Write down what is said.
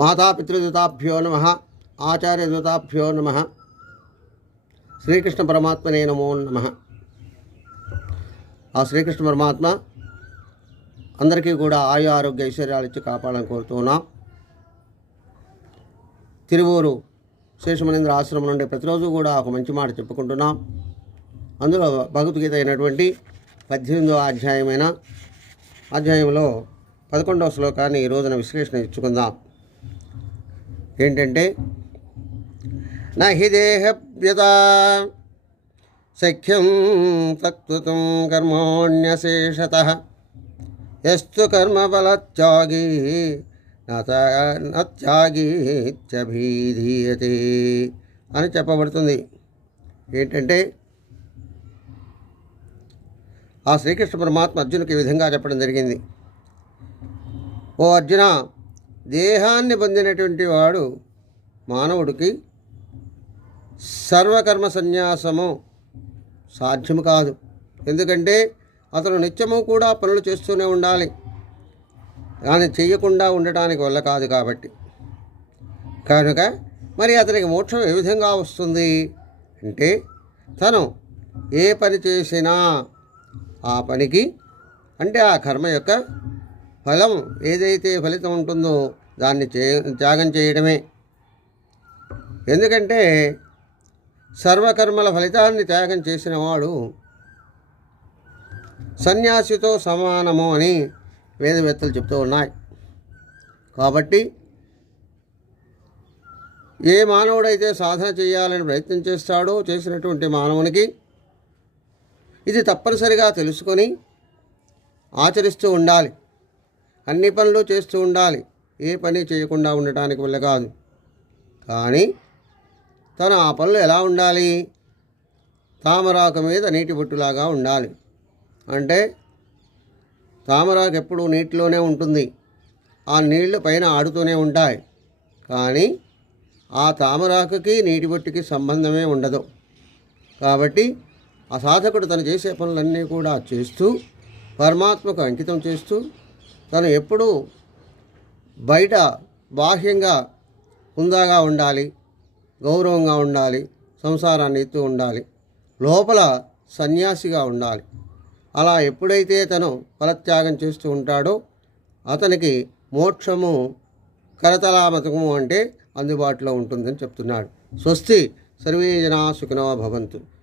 మాతాపితృదూతాభ్యో నమ ఆచార్యదూతాభ్యో నమ. శ్రీకృష్ణ పరమాత్మనే నమో నమ. ఆ శ్రీకృష్ణ పరమాత్మ అందరికీ కూడా ఆయు ఆరోగ్య ఐశ్వర్యాలు ఇచ్చి కాపాడాలని కోరుతున్నాం తిరువూరు శేషమనేంద్ర ఆశ్రమం నుండి ప్రతిరోజు కూడా ఒక మంచి మాట చెప్పుకుంటున్నాం. అందులో భగవద్గీత అయినటువంటి పద్దెనిమిదవ అధ్యాయమైన అధ్యాయంలో పదకొండవ శ్లోకాన్ని ఈ రోజున విశ్లేషణ ఇచ్చుకుందాం. ఏంటంటే నహి దేహప్యత సఖ్యం తత్వం కర్మాణ్యశేషత. ఎస్తు కర్మఫలత్యాగి నత్యాగీత్యభీధీయతే అని చెప్పబడుతుంది. ఏంటంటే ఆ శ్రీకృష్ణ పరమాత్మ అర్జునుకి ఈ విధంగా చెప్పడం జరిగింది. ఓ అర్జున దేహాన్ని పొందినటువంటి వాడు మానవుడికి సర్వకర్మ సన్యాసము సాధ్యము కాదు. ఎందుకంటే అతను నిత్యము కూడా పనులు చేస్తూనే ఉండాలి. కానీ చేయకుండా ఉండటానికి వల్ల కాదు కాబట్టి. కనుక మరి అతనికి మోక్షం ఏ విధంగా వస్తుంది అంటే తను ఏ పని చేసినా ఆ పనికి అంటే ఆ కర్మ యొక్క ఫలం ఏదైతే ఫలితం ఉంటుందో దాన్ని చే త్యాగం చేయడమే. ఎందుకంటే సర్వకర్మల ఫలితాన్ని త్యాగం చేసిన వాడు సన్యాసితో సమానము అని వేదవేత్తలు చెప్తూ ఉన్నాయి. కాబట్టి ఏ మానవుడైతే సాధన చేయాలని ప్రయత్నం చేస్తాడో చేసినటువంటి మానవునికి ఇది తప్పనిసరిగా తెలుసుకొని ఆచరిస్తూ ఉండాలి. అన్ని పనులు చేస్తూ ఉండాలి. ఏ పని చేయకుండా ఉండటానికి వల్ల కాదు. కానీ తను ఆ పనులు ఎలా ఉండాలి? తామరాకు మీద నీటి బొట్టులాగా ఉండాలి. అంటే తామరాకు ఎప్పుడూ నీటిలోనే ఉంటుంది. ఆ నీళ్ళు పైన ఆడుతూనే ఉంటాయి. కానీ ఆ తామరాకుకి నీటి బొట్టుకి సంబంధమే ఉండదు. కాబట్టి ఆ సాధకుడు తను చేసే పనులన్నీ కూడా చేస్తూ పరమాత్మకు అంకితం చేస్తూ తను ఎప్పుడూ బయట బాహ్యంగా హుందాగా ఉండాలి గౌరవంగా ఉండాలి సంసారాన్ని ఎత్తు ఉండాలి లోపల సన్యాసిగా ఉండాలి. అలా ఎప్పుడైతే తను ఫలత్యాగం చేస్తూ ఉంటాడో అతనికి మోక్షము కరతలామతకము అంటే అందుబాటులో ఉంటుందని చెప్తున్నాడు. స్వస్తి సర్వే జనా సుఖినో భవంతు.